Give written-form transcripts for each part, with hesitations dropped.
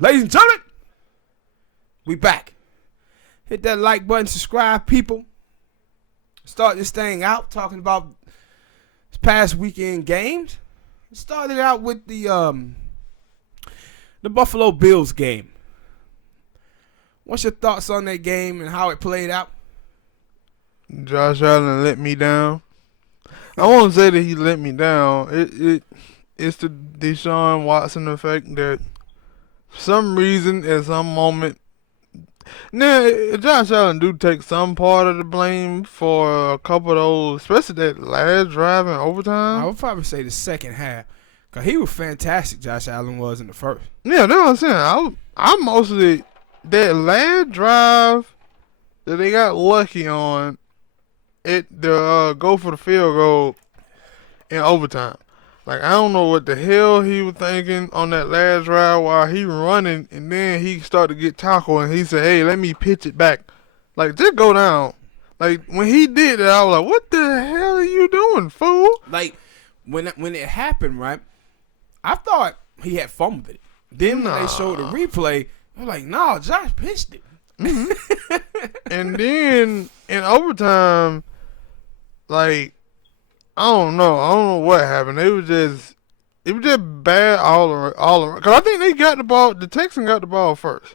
Ladies and gentlemen, we back. Hit that like button, subscribe, people. Start this thing out talking about this past weekend games. Started out with the Buffalo Bills game. What's your thoughts on that game and how it played out? Josh Allen let me down. I won't say that he let me down. It's the Deshaun Watson effect that for some reason at some moment. Now, Josh Allen do take some part of the blame for a couple of those, especially that last drive in overtime. I would probably say the second half. Because he was fantastic, Josh Allen was in the first. Yeah, that's what I'm saying. I mostly, that last drive that they got lucky on, the go for the field goal in overtime. Like, I don't know what the hell he was thinking on that last drive while he running, and then he started to get tackled, and he said, hey, let me pitch it back. Like, just go down. Like, when he did that, I was like, what the hell are you doing, fool? Like, when it happened, right, I thought he had fumbled it. Then when they showed the replay, I was like, no, Josh pitched it. Mm-hmm. And then in overtime, like, I don't know what happened. It was just bad all around. Because I think they got the ball. The Texans got the ball first.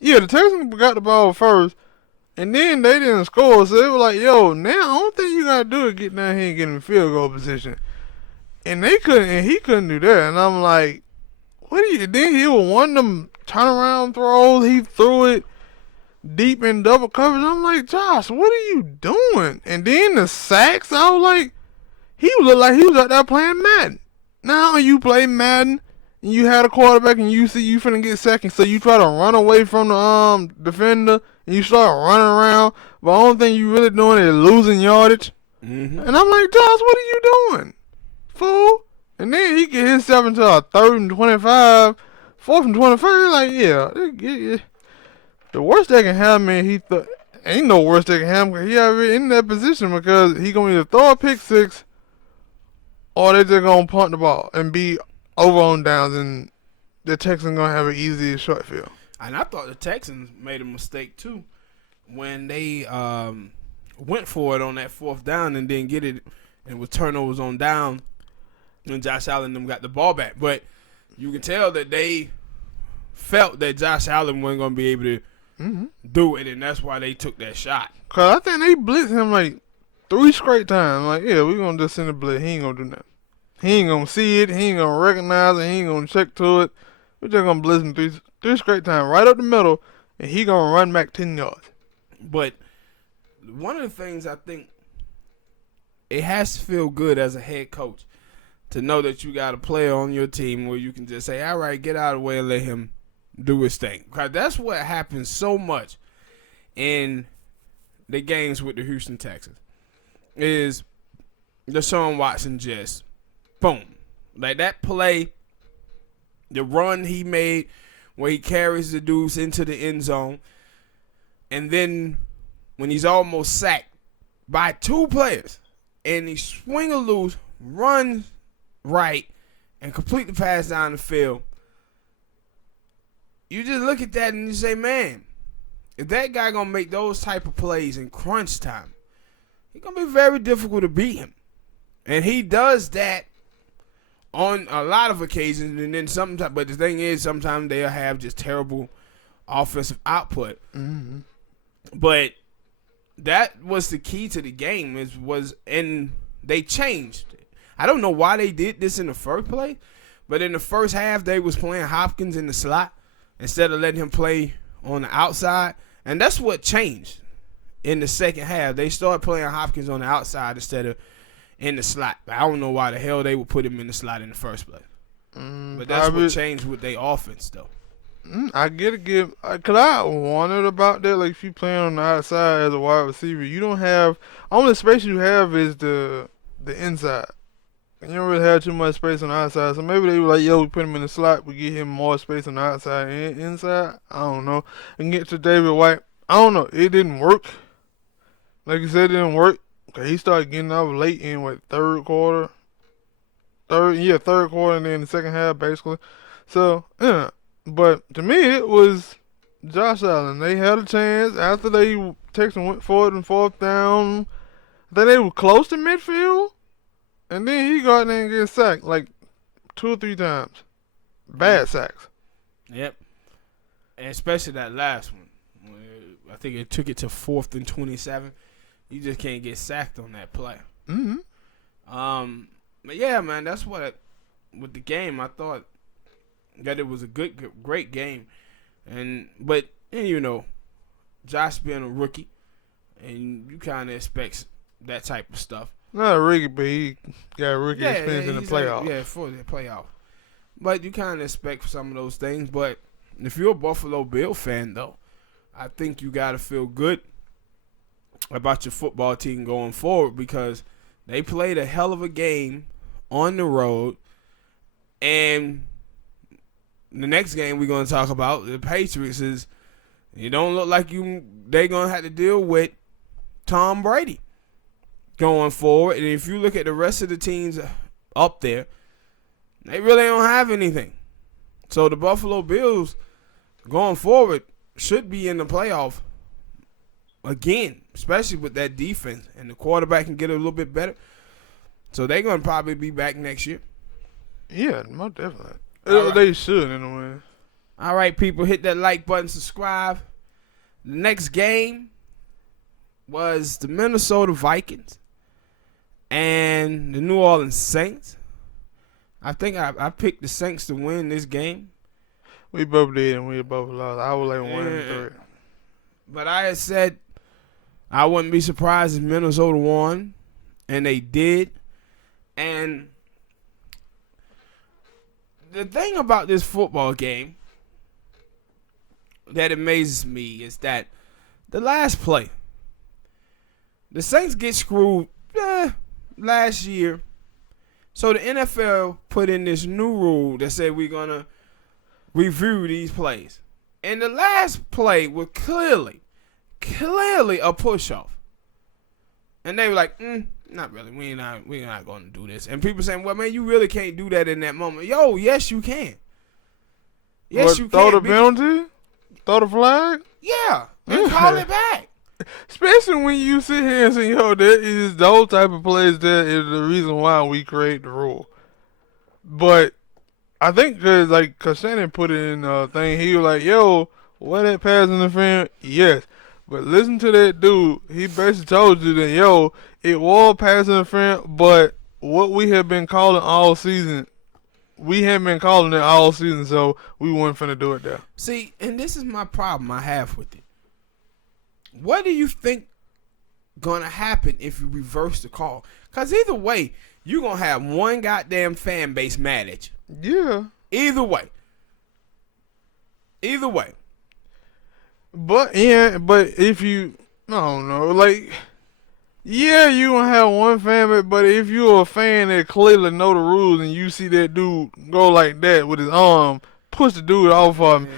Yeah, the Texans got the ball first, and then they didn't score. So they were like, "Yo, now the only thing you gotta do is get down here and get in field goal position." And they couldn't, and he couldn't do that. And I'm like, "What are you?" Then he was one of them turnaround throws. He threw it deep in double coverage. I'm like, Josh, what are you doing? And then the sacks. I was like. He looked like he was out there playing Madden. Now you play Madden and you had a quarterback and you see you finna get second, so you try to run away from the defender and you start running around. But the only thing you really doing is losing yardage. Mm-hmm. And I'm like, Josh, what are you doing, fool? And then he get himself into a 3rd and 25, 4th and 25. Like, yeah. The worst they can have, man. Ain't no worst they can have because he already in that position because he gonna either throw a pick six. Or they just going to punt the ball and be over on downs, and the Texans going to have an easy short field. And I thought the Texans made a mistake, too, when they went for it on that 4th down and didn't get it, and with turnovers on down, and Josh Allen them got the ball back. But you can tell that they felt that Josh Allen wasn't going to be able to do it, and that's why they took that shot. Because I think they blitzed him like 3 straight times. Like, yeah, we're going to just send a blitz. He ain't going to do nothing. He ain't going to see it. He ain't going to recognize it. He ain't going to check to it. We're just going to blitz him 3 straight times right up the middle, and he going to run back 10 yards. But one of the things I think it has to feel good as a head coach to know that you got a player on your team where you can just say, all right, get out of the way and let him do his thing. Because that's what happens so much in the games with the Houston Texans. Is Deshaun Watson just, boom. Like that play, the run he made where he carries the dudes into the end zone, and then when he's almost sacked by 2 players, and he swing a loose, run right, and complete the pass down the field, you just look at that and you say, man, if that guy going to make those type of plays in crunch time, it's going to be very difficult to beat him. And he does that on a lot of occasions. And then sometimes, but the thing is, sometimes they'll have just terrible offensive output. Mm-hmm. But that was the key to the game. And they changed. I don't know why they did this in the first place, but in the first half, they was playing Hopkins in the slot instead of letting him play on the outside. And that's what changed. In the second half, they started playing Hopkins on the outside instead of in the slot. I don't know why the hell they would put him in the slot in the first place. But that's what changed with their offense, though. I get it. Because I wondered about that. Like, if you playing on the outside as a wide receiver, you don't have – only space you have is the inside. And you don't really have too much space on the outside. So maybe they were like, yo, we put him in the slot. We get him more space on the outside and inside. I don't know. And get to David White. I don't know. It didn't work. Like you said, it didn't work. Cause he started getting out late in third quarter, and then the second half basically. So yeah, But to me, it was Josh Allen. They had a chance after they Texans went forward and fourth down. Then they were close to midfield, and then he got in there and get sacked like 2 or 3 times. Bad sacks. Yep. And especially that last one. I think it took it to 4th and 27. You just can't get sacked on that play. Mm-hmm. But yeah, man, that's what with the game. I thought that it was a great game, but you know, Josh being a rookie, and you kind of expect that type of stuff. Not a rookie, but he got a rookie experience in the playoff. For the playoff. But you kind of expect some of those things. But if you're a Buffalo Bill fan, though, I think you got to feel good about your football team going forward because they played a hell of a game on the road. And the next game we're going to talk about, the Patriots, is you don't look like they're going to have to deal with Tom Brady going forward. And if you look at the rest of the teams up there, they really don't have anything. So the Buffalo Bills going forward should be in the playoff again, especially with that defense. And the quarterback can get a little bit better. So they're going to probably be back next year. Yeah, most definitely. Right. They should, in a way. All right, people, hit that like button, subscribe. The next game was the Minnesota Vikings and the New Orleans Saints. I think I picked the Saints to win this game. We both did, and we both lost. I was like 1-3. But I had said I wouldn't be surprised if Minnesota won, and they did. And the thing about this football game that amazes me is that the last play, the Saints get screwed last year. So the NFL put in this new rule that said we're going to review these plays. And the last play was clearly a push-off. And they were like, not really. We're not going to do this. And people saying, well, man, you really can't do that in that moment. Yo, yes, you can. Yes, you throw can. The penalty? Throw the flag? Yeah. And call it back. Especially when you sit here and say, yo, that is those type of plays that is the reason why we create the rule. But I think cause Shannon put it in a thing, he was like, yo, what that pass interference? Yes. But listen to that dude. He basically told you that, yo, it was pass interference, but what we have been calling all season, we haven't been calling it all season, so we weren't finna do it there. See, and this is my problem I have with it. What do you think gonna happen if you reverse the call? Because either way, you're gonna have one goddamn fan base mad at you. Yeah. Either way. But if you, I don't know, like, yeah, you gonna have one fan base, but if you're a fan that clearly know the rules and you see that dude go like that with his arm, push the dude off of him,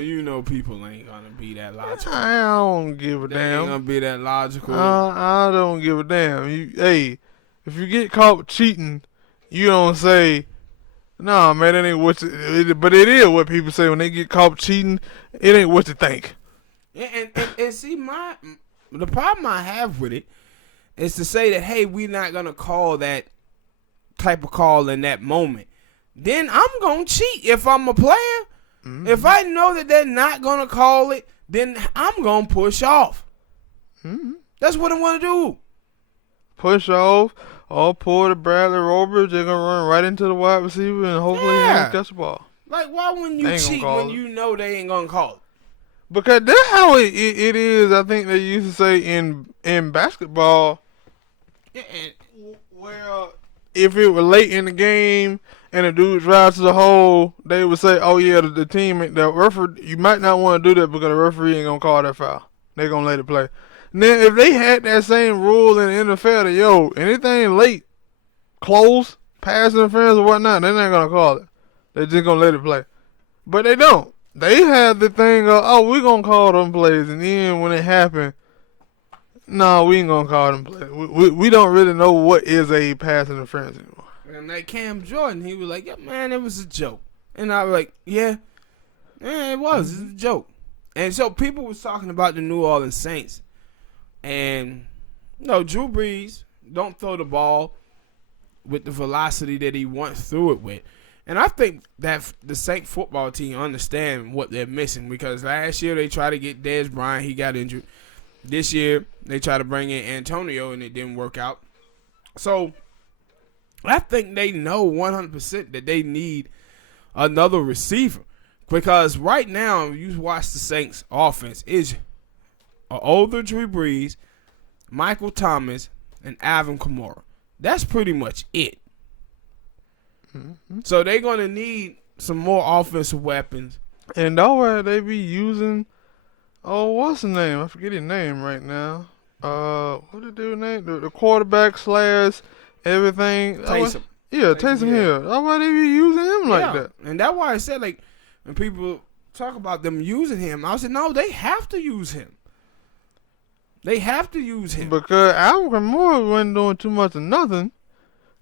you know people ain't gonna be that logical. I don't give a They damn. ain't gonna be that logical. I don't give a damn. Hey, if you get caught cheating, you don't say, nah, man, that ain't what you, but it is what people say when they get caught cheating. It ain't what you think. And see, the problem I have with it is to say that, hey, we're not going to call that type of call in that moment. Then I'm going to cheat if I'm a player. Mm-hmm. If I know that they're not going to call it, then I'm going to push off. Mm-hmm. That's what I want to do. Push off or pull the Bradley Roberts. They're going to run right into the wide receiver and hopefully he don't catch the ball. Like, why wouldn't you cheat when you know they ain't going to call it? Because that's how it is. I think they used to say in basketball, well, if it was late in the game and a dude drives to the hole, they would say, oh, yeah, the team, the referee, you might not want to do that because the referee ain't going to call that foul. They're going to let it play. Now, if they had that same rule in the NFL that, yo, anything late, close, pass interference or whatnot, they're not going to call it. They're just going to let it play. But they don't. They had the thing of, oh, we're going to call them plays. And then when it happened, no, we ain't going to call them plays. We don't really know what is a pass interference anymore. And like Cam Jordan, he was like, yeah, man, it was a joke. And I was like, yeah, Yeah, it was. It's a joke. And so people was talking about the New Orleans Saints. And, Drew Brees don't throw the ball with the velocity that he once threw it with. And I think that the Saints football team understand what they're missing, because last year they tried to get Dez Bryant. He got injured. This year they tried to bring in Antonio, and it didn't work out. So I think they know 100% that they need another receiver, because right now you watch the Saints offense is an older Drew Brees, Michael Thomas, and Alvin Kamara. That's pretty much it. Mm-hmm. So they're going to need some more offensive weapons. And that's why they be using, what's his name? I forget his name right now. What did the name? The quarterback / everything. Taysom. Taysom Hill. That's why they be using him like that. And that's why I said, like, when people talk about them using him, I said, no, they have to use him. They have to use him. Because Alvin Kamara wasn't doing too much of nothing.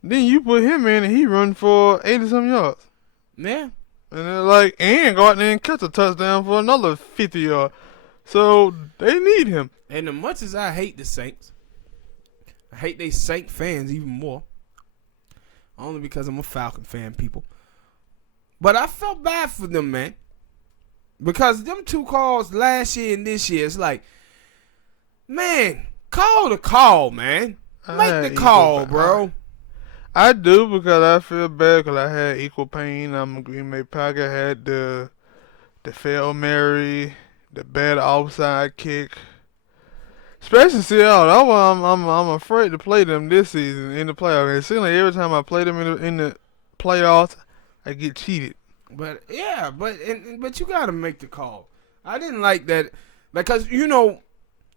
Then you put him in and he run for 80-some yards. Yeah. And then and go out there and catch a touchdown for another 50 yards. So they need him. And as much as I hate the Saints, I hate they Saint fans even more. Only because I'm a Falcon fan, people. But I felt bad for them, man. Because them two calls last year and this year, it's like, man, call the call, man. Make the call, bro. I do, because I feel bad because I had equal pain. I'm a Green Bay Packer. I had the Fail Mary, the bad offside kick. Especially Seattle. That's why I'm afraid to play them this season in the playoffs. It seems like every time I play them in the playoffs, I get cheated. But yeah, but you gotta make the call. I didn't like that, because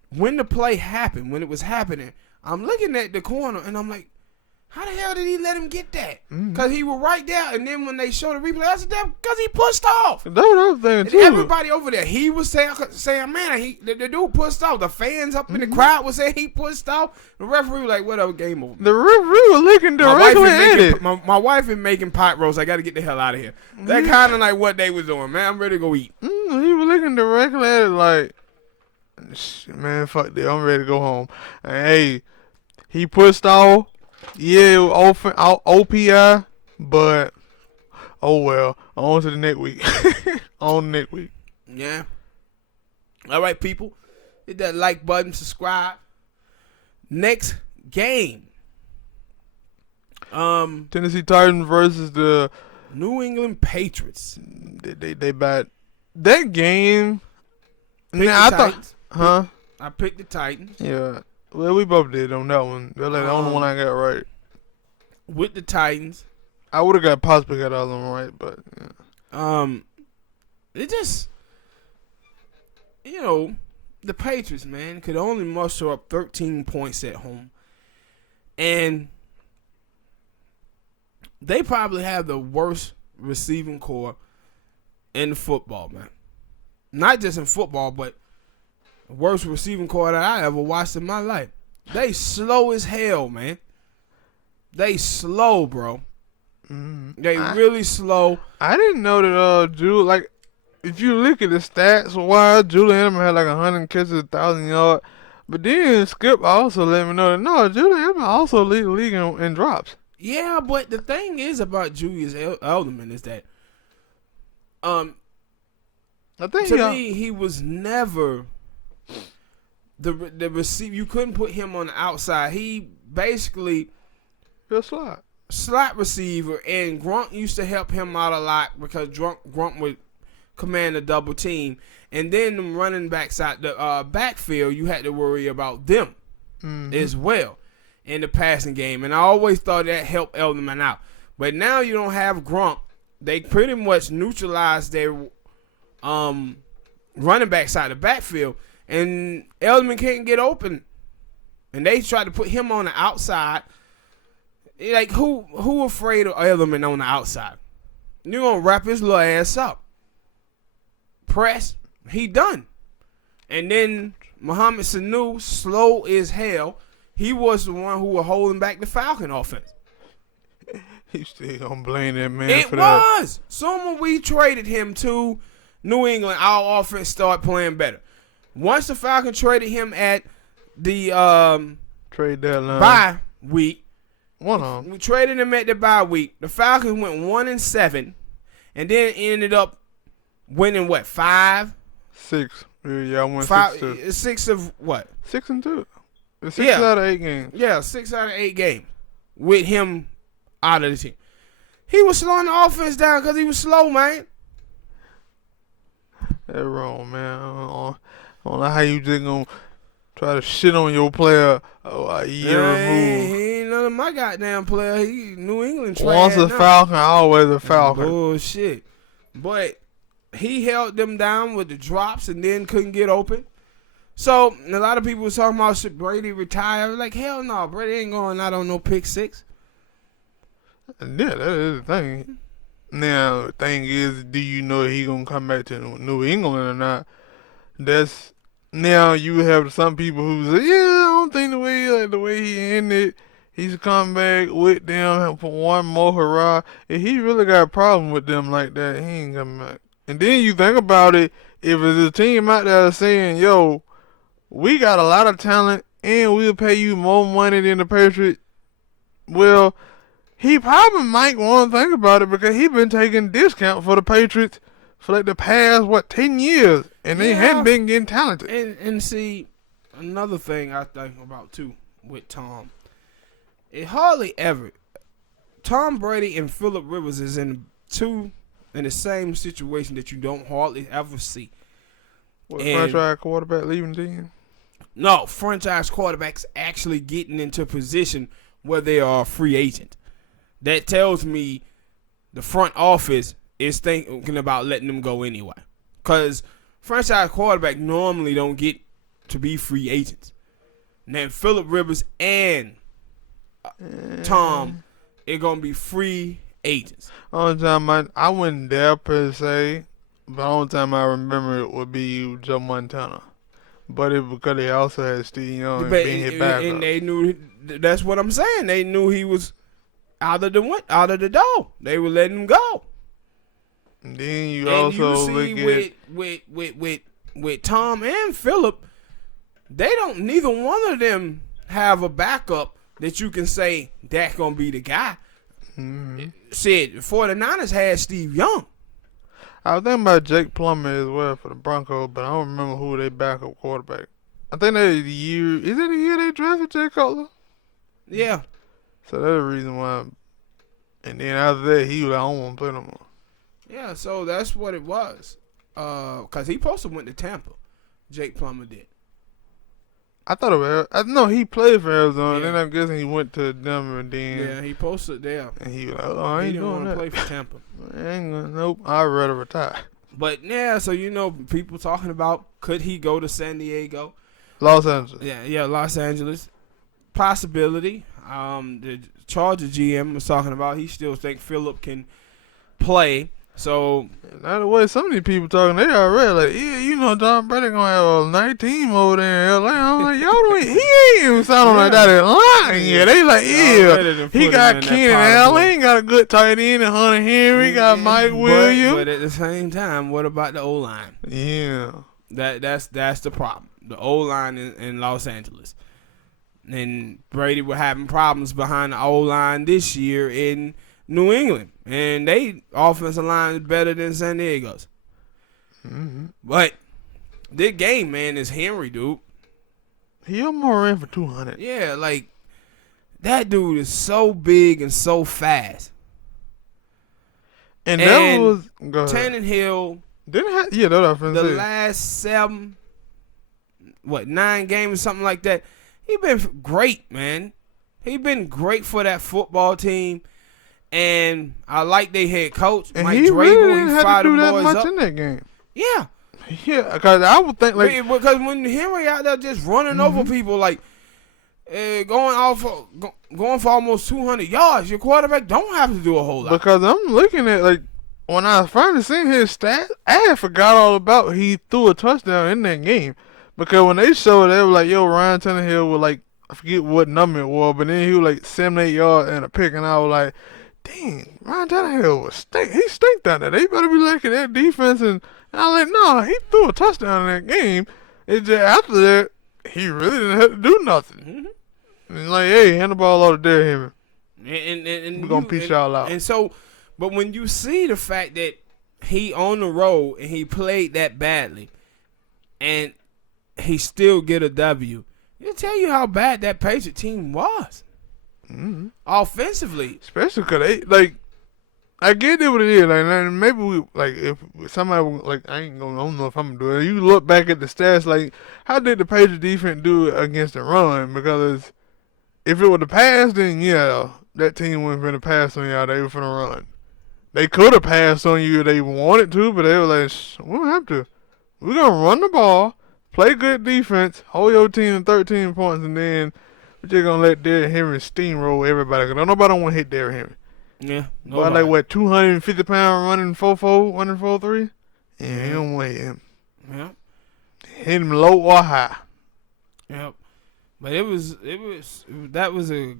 when the play happened, when it was happening, I'm looking at the corner and I'm like, how the hell did he let him get that? Because he was right there, and then when they showed the replay, I said, because he pushed off. That's what I was thinking, too. Everybody over there, he was saying, man, the dude pushed off. The fans up in the crowd was saying he pushed off. The referee was like, whatever, game over. The referee was looking directly at it. My wife is making pot roast. I got to get the hell out of here. That kind of like what they was doing, man. I'm ready to go eat. He was looking directly at it like, man, fuck that. I'm ready to go home. And, hey, he pushed off. Yeah, OPI, but oh well. On to the next week. On next week. Yeah. All right, people. Hit that like button, subscribe. Next game. Tennessee Titans versus the New England Patriots. They bad. That game. I picked the Titans. Yeah. Well, we both did on that one. That's like the only one I got right. With the Titans. I would have possibly got the other one right, but yeah. It just, the Patriots, man, could only muster up 13 points at home. And they probably have the worst receiving core in football, man. Not just in football, but worst receiving core that I ever watched in my life. They slow as hell, man. They slow, bro. They really slow. I didn't know that if you look at the stats, why Julian Edelman had like 100 catches, 1,000 yards. But then Skip also let me know that Julian Edelman also lead the league in drops. Yeah, but the thing is about Julius Edelman is that I think to me he was never the receiver. You couldn't put him on the outside. He basically slot receiver, and Grunt used to help him out a lot because Grunt would command a double team, and then the running backs out the backfield, you had to worry about them as well in the passing game, and I always thought that helped Edelman out. But now you don't have Grunt. They pretty much neutralized their running backs out the backfield, and Edelman can't get open, and they tried to put him on the outside. Like, who afraid of Edelman on the outside? You're going to wrap his little ass up. Press, he done. And then Mohamed Sanu, slow as hell, he was the one who was holding back the Falcon offense. He's still going to blame that man for that. It was. Someone we traded him to, New England, our offense started playing better. Once the Falcons traded him at the Trade deadline. bye week, One of them. we traded him at the bye week. The Falcons went 1-7, and then ended up winning what 5? 6. Yeah, I went 5, 6 of what? 6-2. 6 out of 8 games. Yeah, 6 out of 8 games with him out of the team. He was slowing the offense down because he was slow, man. That's wrong, man. I don't know how you just gonna try to shit on your player a year removed. He ain't none of my goddamn player. He New England trash. Once a Falcon, always a Falcon. Bullshit. But he held them down with the drops and then couldn't get open. So a lot of people was talking about should Brady retire. I was like, hell no, Brady ain't going out on no pick 6. Yeah, that is the thing. Now, the thing is, do you know he gonna come back to New England or not? That's now you have some people who say, yeah, I don't think the way he ended, he's come back with them for one more hurrah. If he really got a problem with them like that, he ain't coming back. And then you think about it, if it's a team out there saying, yo, we got a lot of talent and we'll pay you more money than the Patriots, well, he probably might want to think about it because he been taking discount for the Patriots for like the past, 10 years. And they hadn't been getting talented. And see, another thing I think about too with Tom, it hardly ever, Tom Brady and Phillip Rivers is in the same situation that you don't hardly ever see. What, franchise quarterback leaving team? No, franchise quarterbacks actually getting into position where they are a free agent. That tells me the front office is thinking about letting them go anyway. Because franchise quarterback normally don't get to be free agents. Now, Phillip Rivers and Tom are going to be free agents. Only time I wouldn't dare per se, but the only time I remember it would be Joe Montana. But it because they also had Steve Young and being hit back. And they knew, that's what I'm saying. They knew he was out of the door. They were letting him go. And then you and also you see look with Tom and Phillip, neither one of them have a backup that you can say that's gonna be the guy. Mm-hmm. Said 49ers had Steve Young. I was thinking about Jake Plummer as well for the Broncos, but I don't remember who they backup quarterback. I think that is the year they drafted Jay Cutler? Yeah. So that's the reason why. And then after that, he was like, I don't want to play no more. Yeah, so that's what it was. Because he supposed to went to Tampa. Jake Plummer did. I thought it was. No, he played for Arizona. Yeah. Then I'm guessing he went to Denver and then. Yeah, he posted there. And he was like, oh, I ain't he doing didn't that. want to play for Tampa. I ain't gonna, nope, I'd rather retire. But yeah, so people talking about could he go to San Diego? Los Angeles. Yeah, Los Angeles. Possibility. The Charger GM was talking about he still think Phillip can play. So Now the way some of these people talking, they already like, yeah, Tom Brady gonna have a 19 over there in LA. I'm like, y'all don't, he ain't even sounding like that in line. Yeah, they like, he got Keenan Allen, got a good tight end, and Hunter Henry, got Mike Williams. But at the same time, what about the O-line? Yeah. That's the problem. The O-line in Los Angeles. And Brady were having problems behind the O-line this year in New England. And they offensive line is better than San Diego's. Mm-hmm. But this game, man, is Henry, dude. He almost ran for 200. Yeah, like, that dude is so big and so fast. And that was... Go ahead. Tannehill, That's what I was the last 9 games or something like that, he been great, man. He been great for that football team. And I like their head coach, and Mike he Vrabel. Really didn't he have fired to do them that boys much up. in that game. Yeah. Yeah, because I would think like... Because when Henry out there just running over people, like, going for almost 200 yards, your quarterback don't have to do a whole lot. Because I'm looking at, like, when I finally seen his stats, I had forgot all about he threw a touchdown in that game. Because when they showed it, they were like, yo, Ryan Tannehill was like, I forget what number it was, but then he was like 7-8 yards and a pick, and I was like, dang, Ryan Tannehill was he stinked out there. They better be looking at defense and And I'm like, no, he threw a touchdown in that game. It's just after that, he really didn't have to do nothing. Mm-hmm. And like, hey, hand the ball over to Derrick And Henry. We're going to piece y'all out. And so, but when you see the fact that he on the road and he played that badly, and he still get a W, it'll tell you how bad that Patriot team was. Mm-hmm. Offensively. Especially because they, like, I get it what it is. Like, maybe we, like, if somebody, like, I don't know if I'm going to do it. You look back at the stats, like, how did the Patriot defense do it against the run? Because if it was the pass, then, yeah, that team wasn't going to pass on y'all. They were going to run. They could have passed on you if they wanted to, but they were like, we don't have to. We're going to run the ball, play good defense, hold your team to 13 points, and then we're just going to let Derrick Henry steamroll everybody. Because nobody want to hit Derrick Henry. Yeah. But like, what, 250 pound running 4-4, running 4-3? Yeah, he don't want to hit him. Yeah. Hit him low or high. Yep. But that was a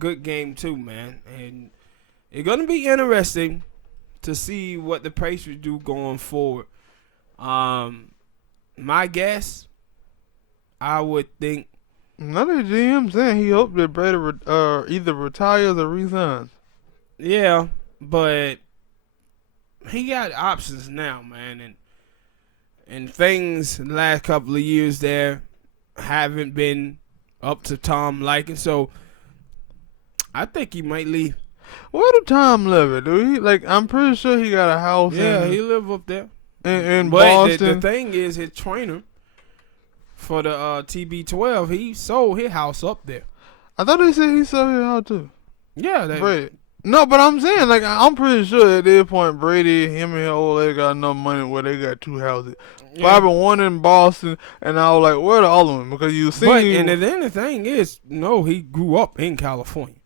good game too, man. And it's gonna be interesting to see what the Patriots do going forward. My guess, I would think another GM saying he hoped that Brady either retires or resigns. Yeah, but he got options now, man, and things the last couple of years there haven't been up to Tom liking. So I think he might leave. Where do Tom live at? Do he, like, I'm pretty sure he got a house. Yeah, he live up there in but Boston. The thing is, his trainer for the TB12, he sold his house up there. I thought they said he sold his house too. Yeah, Brady. No, but I'm saying, like, I'm pretty sure at this point, Brady, him and his old lady got enough money where they got two houses. Yeah. Probably one in Boston, and I was like, where the other one? Because you see. But, and then the thing is, no, he grew up in California.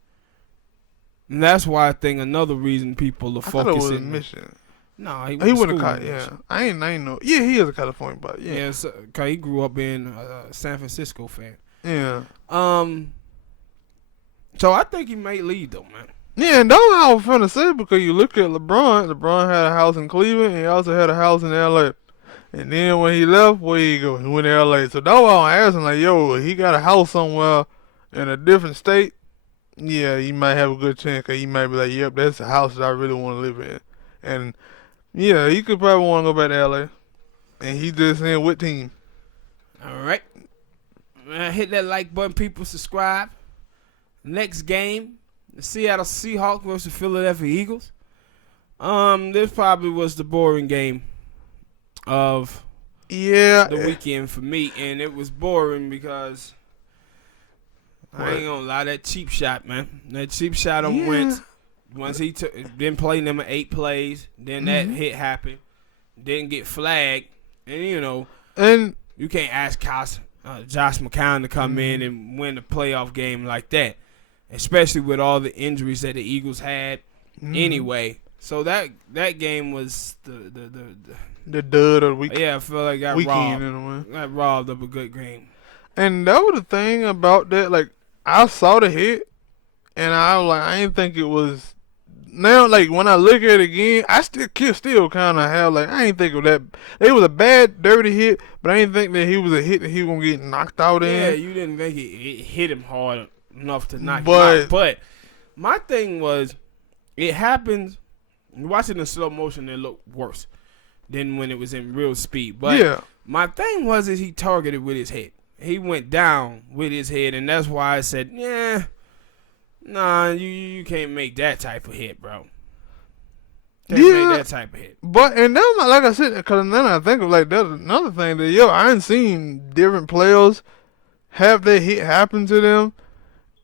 And that's why I think another reason people are focusing. I thought it was in Michigan. No, he went to yeah. I ain't know. Yeah, he is a California boy. Yeah, yeah, so, cause he grew up in San Francisco fan. Yeah. So I think he may leave though, man. Yeah, and that's what I was finna say, because you look at LeBron. LeBron had a house in Cleveland, and he also had a house in L.A. And then when he left, where he go? He went to L.A. So that's why I'm asking, like, yo, he got a house somewhere in a different state. Yeah, you might have a good chance, because he might be like, yep, that's the house that I really want to live in. And, yeah, he could probably want to go back to L.A. And he just saying what team. All right. Hit that like button, people. Subscribe. Next game, the Seattle Seahawks versus Philadelphia Eagles. This probably was the boring game of the weekend for me. And it was boring because I ain't gonna lie, that cheap shot, man. That cheap shot on Wentz. Once he didn't play them 8 plays, then that hit happened. Didn't get flagged. And, you know, and you can't ask Josh McCown to come in and win a playoff game like that, especially with all the injuries that the Eagles had anyway. So that game was the dud of the week. Yeah, I feel like I got robbed of a good game. And that was the thing about that. Like, I saw the hit, and I was like, I didn't think it was. Now, like, when I look at it again, I still kind of have, like, I ain't think of that. It was a bad, dirty hit, but I didn't think that he was a hit that he was going to get knocked out in. Yeah, you didn't think it hit him hard enough to knock him out. But my thing was, it happens, watching in slow motion, it looked worse than when it was in real speed. But my thing was is he targeted with his head. He went down with his head, and that's why I said, nah, you can't make that type of hit, bro. Can't make that type of hit. But, and then, like I said, because then I think of, like, that's another thing that, I ain't seen different players have their hit happen to them,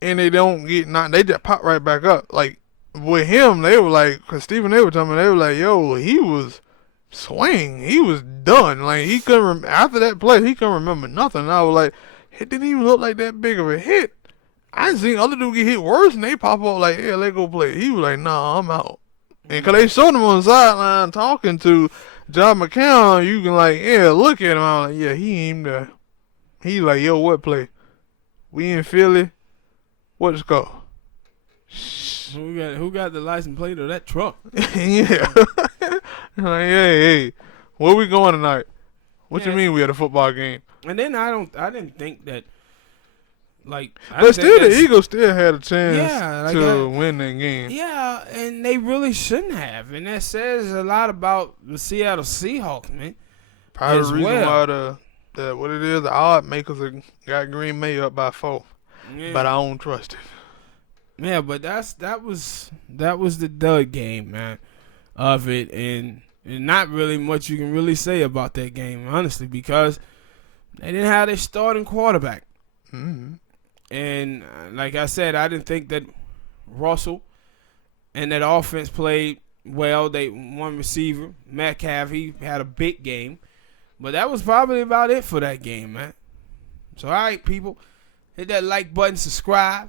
and they don't get knocked. They just pop right back up. Like, with him, they were like, because Stephen, they were telling me, they were like, yo, he was swing. He was done. Like, he couldn't, after that play, he couldn't remember nothing. And I was like, it didn't even look like that big of a hit. I done seen other dudes get hit worse, and they pop up like, yeah, let go play. He was like, nah, I'm out. And because they showed him on the sideline talking to John McCown, you can like, yeah, look at him. I'm like, yeah, he ain't there. He like, yo, what play? We in Philly? What's go? Who got the license plate of that truck? Yeah. Like, hey, Where we going tonight? What Yeah. you mean we at a football game? And then I didn't think that. Like, But still, the Eagles still had a chance like to win that game. Yeah, and they really shouldn't have. And that says a lot about the Seattle Seahawks, man. Probably as the reason well. why what it is, the odd makers got Green Bay up by 4. Yeah. But I don't trust it. Yeah, but that was the dud game, man, of it, and not really much you can really say about that game, honestly, because they didn't have their starting quarterback. Mm-hmm. And like I said, I didn't think that Russell and that offense played well. They one receiver, Metcalf, he had a big game. But that was probably about it for that game, man. So, all right, people, hit that like button, subscribe.